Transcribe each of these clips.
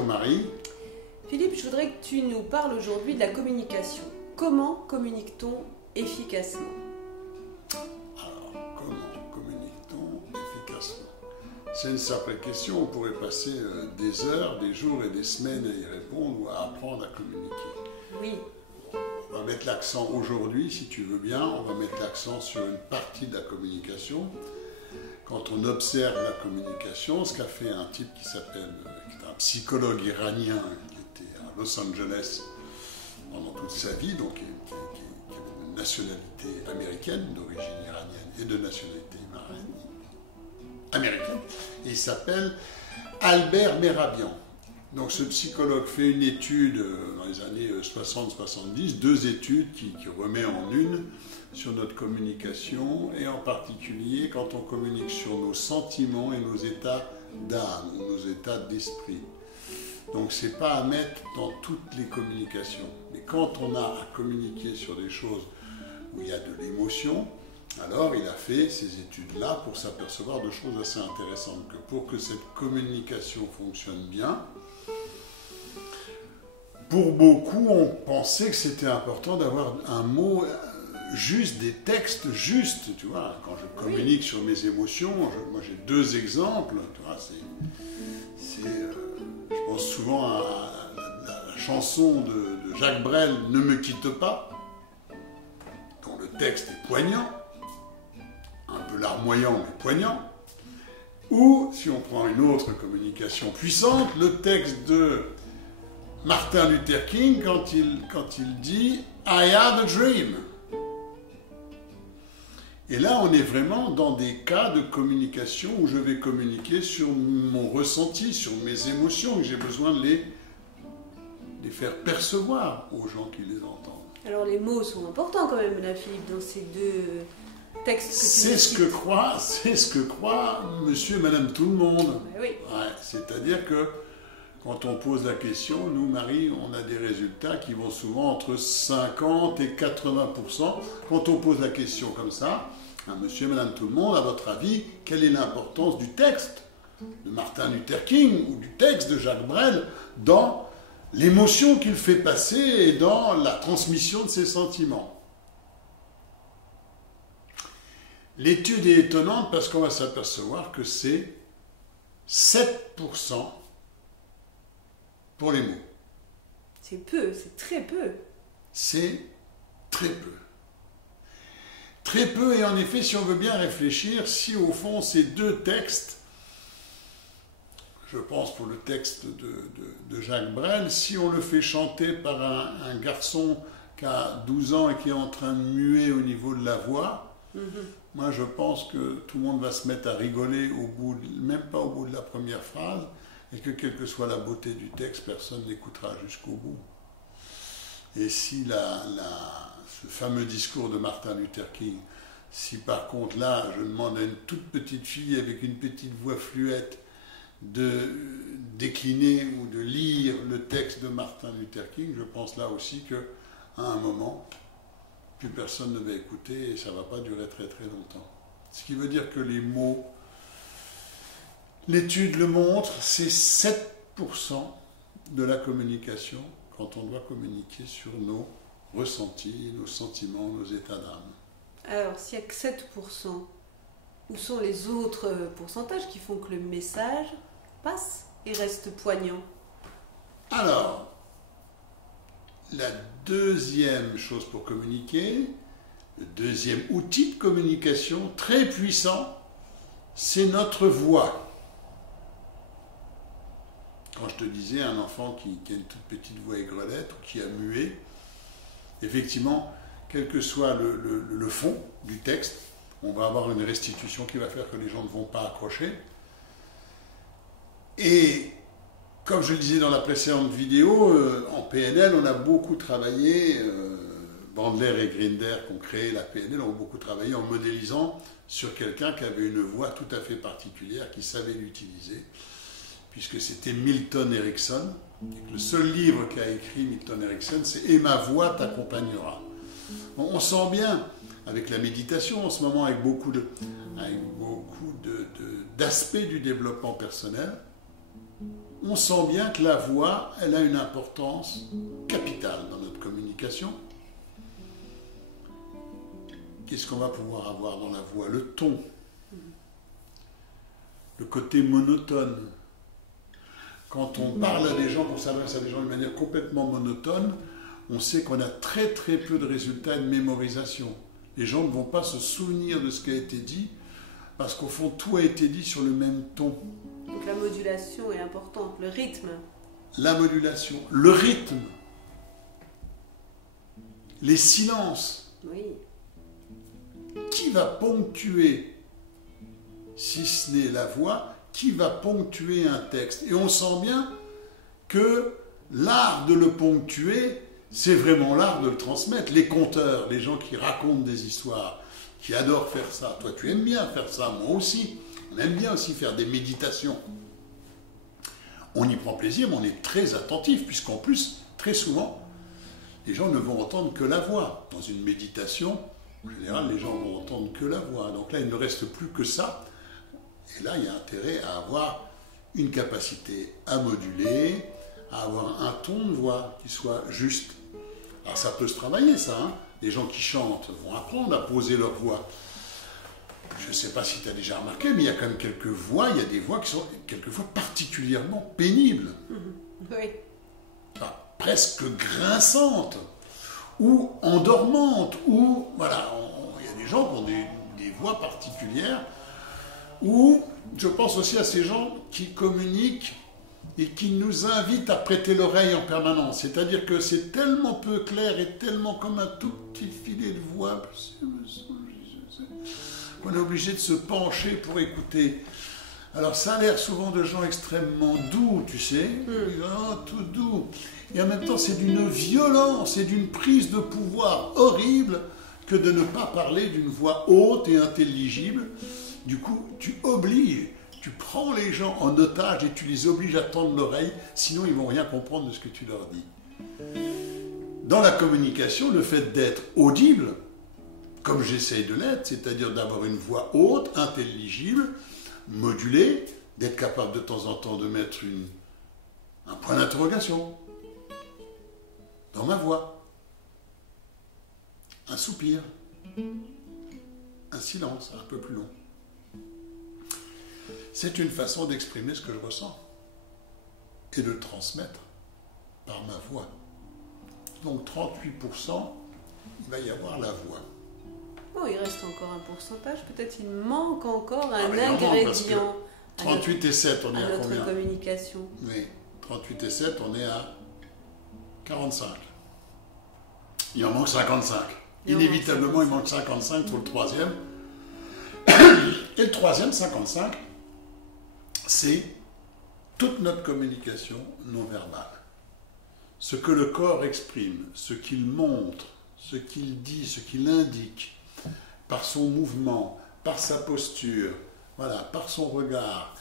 Bonjour Marie. Philippe, je voudrais que tu nous parles aujourd'hui de la communication. Comment communique-t-on efficacement? Alors, comment communique-t-on efficacement? C'est une simple question, on pourrait passer des heures, des jours et des semaines à y répondre ou à apprendre à communiquer. Oui. On va mettre l'accent aujourd'hui, si tu veux bien, on va mettre l'accent sur une partie de la communication. Quand on observe la communication, ce qu'a fait un type qui s'appelle, qui est un psychologue iranien, qui était à Los Angeles pendant toute sa vie, donc qui est de nationalité américaine, d'origine iranienne et de nationalité américaine, et il s'appelle Albert Mehrabian. Donc ce psychologue fait une étude dans les années 60-70, deux études qui remet en une sur notre communication, et en particulier quand on communique sur nos sentiments et nos états d'âme, nos états d'esprit. Donc c'est pas à mettre dans toutes les communications, mais quand on a à communiquer sur des choses où il y a de l'émotion, alors il a fait ces études-là pour s'apercevoir de choses assez intéressantes, que pour que cette communication fonctionne bien, pour beaucoup, on pensait que c'était important d'avoir un mot juste, des textes justes, tu vois. Quand je communique sur mes émotions, moi j'ai deux exemples, tu vois, je pense souvent à la chanson de Jacques Brel, « Ne me quitte pas », dont le texte est poignant, un peu larmoyant mais poignant. Ou, si on prend une autre communication puissante, le texte de Martin Luther King quand il dit « I had a dream ». Et là, on est vraiment dans des cas de communication où je vais communiquer sur mon ressenti, sur mes émotions, et j'ai besoin de les faire percevoir aux gens qui les entendent. Alors les mots sont importants quand même, là, Philippe, dans ces deux textes que tu C'est ce que croit monsieur et madame tout le monde. Oui. Ouais, c'est-à-dire que quand on pose la question, nous, Marie, on a des résultats qui vont souvent entre 50 et 80%. Quand on pose la question comme ça, à monsieur et madame tout le monde, à votre avis, quelle est l'importance du texte de Martin Luther King ou du texte de Jacques Brel dans l'émotion qu'il fait passer et dans la transmission de ses sentiments? L'étude est étonnante parce qu'on va s'apercevoir que c'est 7% pour les mots. C'est peu, c'est très peu. C'est très peu. Très peu, et en effet, si on veut bien réfléchir, si au fond ces deux textes, je pense pour le texte de Jacques Brel, si on le fait chanter par un garçon qui a 12 ans et qui est en train de muer au niveau de la voix, moi je pense que tout le monde va se mettre à rigoler même pas au bout de la première phrase, et que quelle que soit la beauté du texte, personne n'écoutera jusqu'au bout. Et si ce fameux discours de Martin Luther King, si par contre là, je demande à une toute petite fille avec une petite voix fluette de décliner ou de lire le texte de Martin Luther King, je pense là aussi qu'à un moment, plus personne ne va écouter et ça ne va pas durer très très longtemps. Ce qui veut dire que les mots, l'étude le montre, c'est 7% de la communication quand on doit communiquer sur nos ressentis, nos sentiments, nos états d'âme. Alors, s'il n'y a que 7%, où sont les autres pourcentages qui font que le message passe et reste poignant? Alors, la deuxième chose pour communiquer, le deuxième outil de communication très puissant, c'est notre voix. Quand je te disais un enfant qui a une toute petite voix aigrelette ou qui a mué, effectivement, quel que soit le fond du texte, on va avoir une restitution qui va faire que les gens ne vont pas accrocher. Et comme je le disais dans la précédente vidéo, en PNL, on a beaucoup travaillé, Bandler et Grinder qui ont créé la PNL ont beaucoup travaillé en modélisant sur quelqu'un qui avait une voix tout à fait particulière, qui savait l'utiliser, puisque c'était Milton Erickson. Le seul livre qu'a écrit Milton Erickson, c'est « Et ma voix t'accompagnera ». On sent bien, avec la méditation en ce moment, avec beaucoup d'aspects du développement personnel, on sent bien que la voix, elle a une importance capitale dans notre communication. Qu'est-ce qu'on va pouvoir avoir dans la voix? Le ton, le côté monotone. Quand on parle à des gens, qu'on s'adresse à des gens de manière complètement monotone, on sait qu'on a très très peu de résultats et de mémorisation. Les gens ne vont pas se souvenir de ce qui a été dit, parce qu'au fond, tout a été dit sur le même ton. Donc la modulation est importante, le rythme. La modulation, le rythme, les silences. Oui. Qui va ponctuer, si ce n'est la voix, qui va ponctuer un texte? Et on sent bien que l'art de le ponctuer, c'est vraiment l'art de le transmettre. Les conteurs, les gens qui racontent des histoires, qui adorent faire ça. Toi, tu aimes bien faire ça, moi aussi. On aime bien aussi faire des méditations. On y prend plaisir, mais on est très attentif, puisqu'en plus, très souvent, les gens ne vont entendre que la voix. Dans une méditation, en général, les gens vont entendre que la voix. Donc là, il ne reste plus que ça. Et là, il y a intérêt à avoir une capacité à moduler, à avoir un ton de voix qui soit juste. Alors ça peut se travailler, ça. Hein. Les gens qui chantent vont apprendre à poser leur voix. Je ne sais pas si tu as déjà remarqué, mais il y a quand même quelques voix, il y a des voix qui sont quelquefois particulièrement pénibles. Oui. Enfin, presque grinçantes, ou endormantes, ou voilà, il y a des gens qui ont des voix particulières, ou je pense aussi à ces gens qui communiquent et qui nous invitent à prêter l'oreille en permanence. C'est-à-dire que c'est tellement peu clair et tellement comme un tout petit filet de voix qu'on est obligé de se pencher pour écouter. Alors ça a l'air souvent de gens extrêmement doux, tu sais, tout doux. Et en même temps, c'est d'une violence et d'une prise de pouvoir horrible que de ne pas parler d'une voix haute et intelligible. Du coup, tu obliges, tu prends les gens en otage et tu les obliges à tendre l'oreille, sinon ils ne vont rien comprendre de ce que tu leur dis. Dans la communication, le fait d'être audible, comme j'essaye de l'être, c'est-à-dire d'avoir une voix haute, intelligible, modulée, d'être capable de temps en temps de mettre un point d'interrogation dans ma voix, un soupir, un silence un peu plus long. C'est une façon d'exprimer ce que je ressens et de le transmettre par ma voix. Donc 38%, il va y avoir la voix. Oh, il reste encore un pourcentage, peut-être il manque encore un mais ingrédient 38 et 7, on est à à notre combien? communication. Oui, 38 et 7, on est à 45. Il en manque 55. Inévitablement, il manque 55 pour le troisième. Et le troisième, 55, c'est toute notre communication non verbale. Ce que le corps exprime, ce qu'il montre, ce qu'il dit, ce qu'il indique, par son mouvement, par sa posture, voilà, par son regard.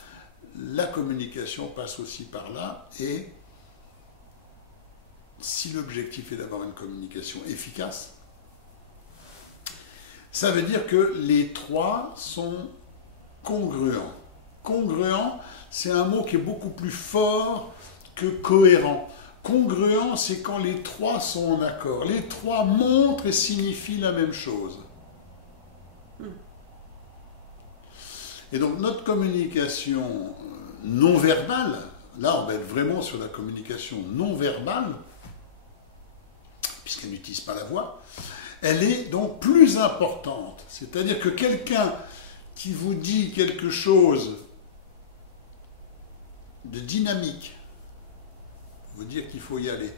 La communication passe aussi par là, et si l'objectif est d'avoir une communication efficace, ça veut dire que les trois sont congruents. Congruent, c'est un mot qui est beaucoup plus fort que cohérent. Congruent, c'est quand les trois sont en accord. Les trois montrent et signifient la même chose. Et donc notre communication non verbale, là on va être vraiment sur la communication non verbale, puisqu'elle n'utilise pas la voix, elle est donc plus importante. C'est-à-dire que quelqu'un qui vous dit quelque chose de dynamique, vous dire qu'il faut y aller,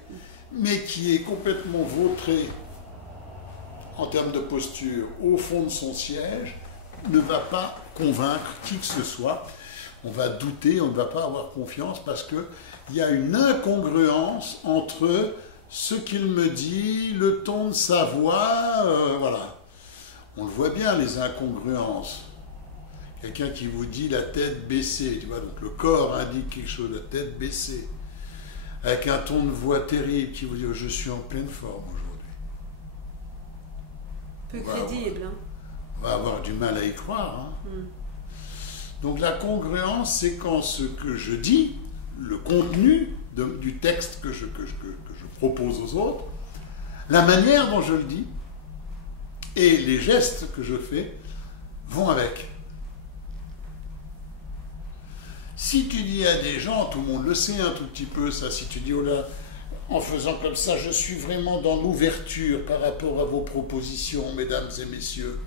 mais qui est complètement vautré en termes de posture au fond de son siège, ne va pas convaincre qui que ce soit. On va douter, on ne va pas avoir confiance parce qu'il y a une incongruence entre ce qu'il me dit, le ton de sa voix, voilà. On le voit bien, les incongruences. Quelqu'un qui vous dit la tête baissée, tu vois, donc le corps indique quelque chose, la tête baissée, avec un ton de voix terrible qui vous dit « je suis en pleine forme aujourd'hui ». Peu crédible, hein. On va avoir du mal à y croire. Hein. Donc la congruence, c'est quand ce que je dis le contenu du texte que je propose aux autres, la manière dont je le dis et les gestes que je fais vont avec. Si tu dis à des gens, tout le monde le sait un tout petit peu ça, si tu dis oh là, en faisant comme ça, je suis vraiment dans l'ouverture par rapport à vos propositions, mesdames et messieurs,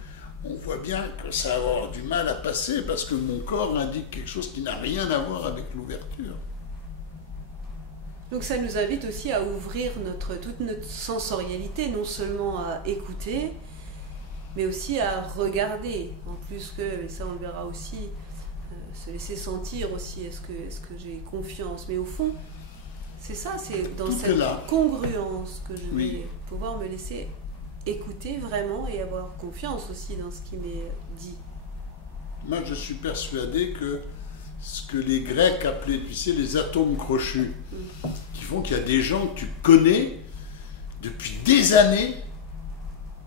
on voit bien que ça va avoir du mal à passer parce que mon corps indique quelque chose qui n'a rien à voir avec l'ouverture. Donc ça nous invite aussi à ouvrir toute notre sensorialité, non seulement à écouter, mais aussi à regarder. En plus que, et ça on le verra aussi, se laisser sentir aussi, est-ce que j'ai confiance. Mais au fond, c'est ça, c'est dans cette congruence que je vais pouvoir me laisser écouter vraiment et avoir confiance aussi dans ce qui m'est dit. Moi je suis persuadé que ce que les Grecs appelaient, tu sais, les atomes crochus, qui font qu'il y a des gens que tu connais depuis des années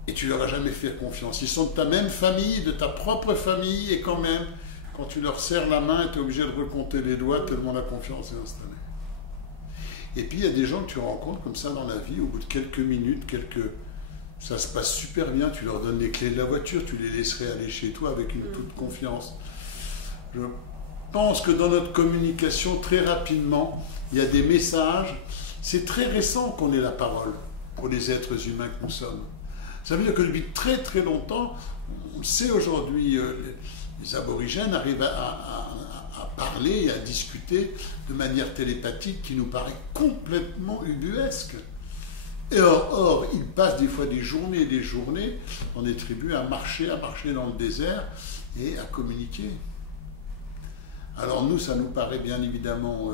et tu leur as jamais fait confiance. Ils sont de ta même famille, de ta propre famille, et quand même, quand tu leur serres la main, tu es obligé de recompter les doigts tellement la confiance est installée. Et puis il y a des gens que tu rencontres comme ça dans la vie, au bout de quelques minutes, ça se passe super bien, tu leur donnes les clés de la voiture, tu les laisserais aller chez toi avec une toute confiance. Je pense que dans notre communication, très rapidement, il y a des messages. C'est très récent qu'on ait la parole pour les êtres humains que nous sommes. Ça veut dire que depuis très très longtemps, on sait aujourd'hui, les aborigènes arrivent à parler et à discuter de manière télépathique qui nous paraît complètement ubuesque. Et or, ils passent des fois des journées dans des tribus à marcher dans le désert et à communiquer. Alors nous, ça nous paraît bien évidemment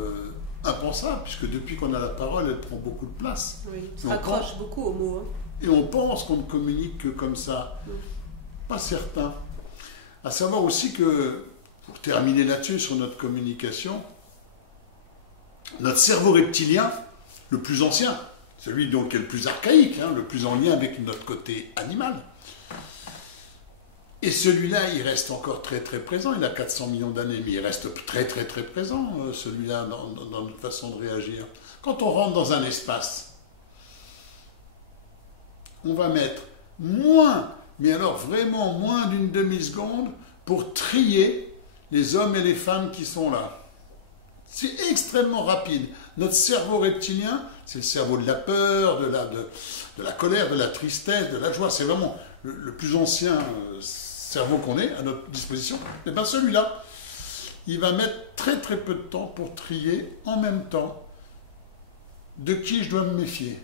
impensable, puisque depuis qu'on a la parole, elle prend beaucoup de place. Oui, on se raccroche beaucoup aux mots. Et on pense qu'on ne communique que comme ça. Pas certain. À savoir aussi que, pour terminer là-dessus sur notre communication, notre cerveau reptilien, le plus ancien, celui donc qui est le plus archaïque, le plus en lien avec notre côté animal, et celui-là, il reste encore très très présent, il a 400 millions d'années, mais il reste très très très présent, celui-là, dans notre façon de réagir. Quand on rentre dans un espace, on va mettre mais alors vraiment moins d'une demi-seconde, pour trier les hommes et les femmes qui sont là. C'est extrêmement rapide. Notre cerveau reptilien, c'est le cerveau de la peur, de la colère, de la tristesse, de la joie. C'est vraiment le plus ancien cerveau qu'on ait à notre disposition. Et bien celui-là, il va mettre très très peu de temps pour trier en même temps de qui je dois me méfier,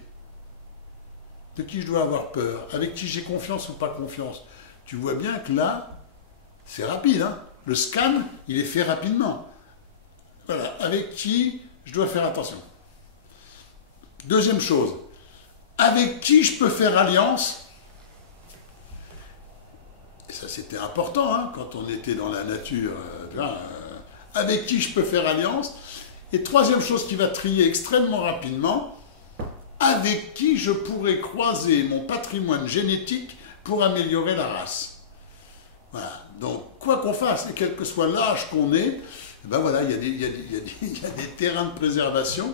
de qui je dois avoir peur, avec qui j'ai confiance ou pas confiance. Tu vois bien que là, c'est rapide, Le scan, il est fait rapidement. Voilà, avec qui je dois faire attention. Deuxième chose, avec qui je peux faire alliance. Et ça, c'était important, quand on était dans la nature. Avec qui je peux faire alliance. Et troisième chose qui va trier extrêmement rapidement, avec qui je pourrais croiser mon patrimoine génétique pour améliorer la race. Voilà. Donc, quoi qu'on fasse, et quel que soit l'âge qu'on ait, il y a des terrains de préservation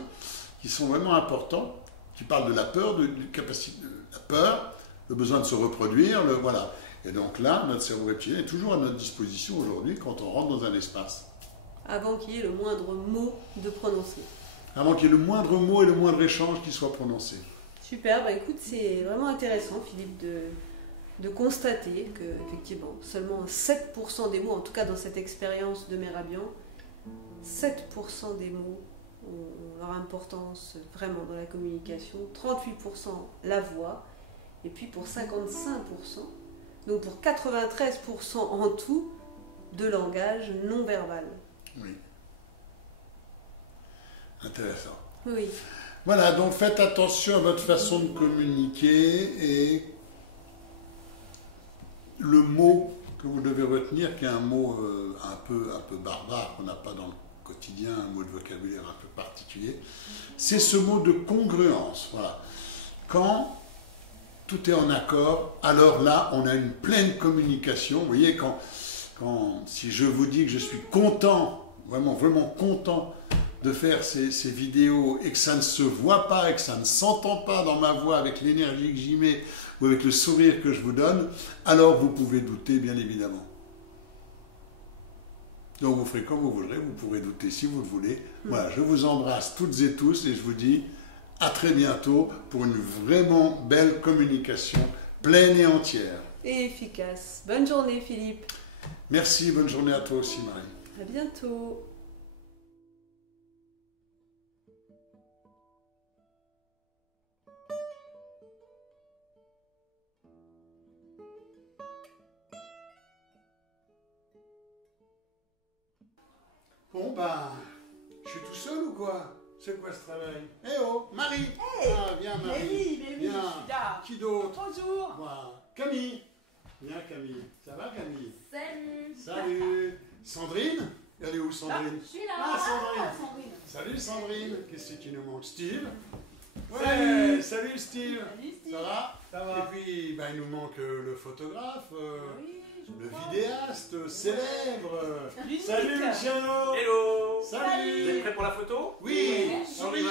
qui sont vraiment importants, qui parlent de la peur, de la peur, le besoin de se reproduire, voilà. Et donc là, notre cerveau reptilien est toujours à notre disposition aujourd'hui quand on rentre dans un espace. Avant qu'il y ait le moindre mot de prononcer. Avant qu'il y ait le moindre mot et le moindre échange qui soit prononcé. Super, écoute, c'est vraiment intéressant, Philippe, de constater que, effectivement, seulement 7% des mots, en tout cas dans cette expérience de Merabian, 7% des mots ont leur importance vraiment dans la communication, 38% la voix, et puis pour 55%, donc pour 93% en tout, de langage non verbal. Oui. Intéressant. Oui. Voilà, donc faites attention à votre façon de communiquer et le mot que vous devez retenir, qui est un mot un peu barbare, qu'on n'a pas dans le quotidien, un mot de vocabulaire un peu particulier, c'est ce mot de congruence. Voilà. Quand tout est en accord, alors là, on a une pleine communication. Vous voyez, si je vous dis que je suis content, vraiment, vraiment content de faire ces vidéos et que ça ne se voit pas et que ça ne s'entend pas dans ma voix avec l'énergie que j'y mets ou avec le sourire que je vous donne, alors vous pouvez douter, bien évidemment. Donc vous ferez comme vous voudrez, vous pourrez douter si vous le voulez. Voilà, je vous embrasse toutes et tous et je vous dis à très bientôt pour une vraiment belle communication pleine et entière. Et efficace. Bonne journée Philippe. Merci, bonne journée à toi aussi Marie. À bientôt. Bon ben, je suis tout seul ou quoi? C'est quoi ce travail? Eh oh, Marie! Hey, ah, viens Marie! mais oui, je suis Viens. là. Qui d'autre? Bonjour. Voilà. Camille! Viens Camille. Ça va Camille? Salut. Salut! Sandrine? Elle est où Sandrine? Je suis là. Ah, Sandrine. Sandrine. Salut Sandrine! Qu'est-ce qui nous manque? Steve? Salut. Salut Steve! Salut, Steve. Ça va? Ça va. Et puis, ben, il nous manque le photographe, Oui, je le crois. vidéaste célèbre. Ludique. Salut Luciano! Hello. Salut! Vous êtes prêts pour la photo? Oui! Oui. Souriez!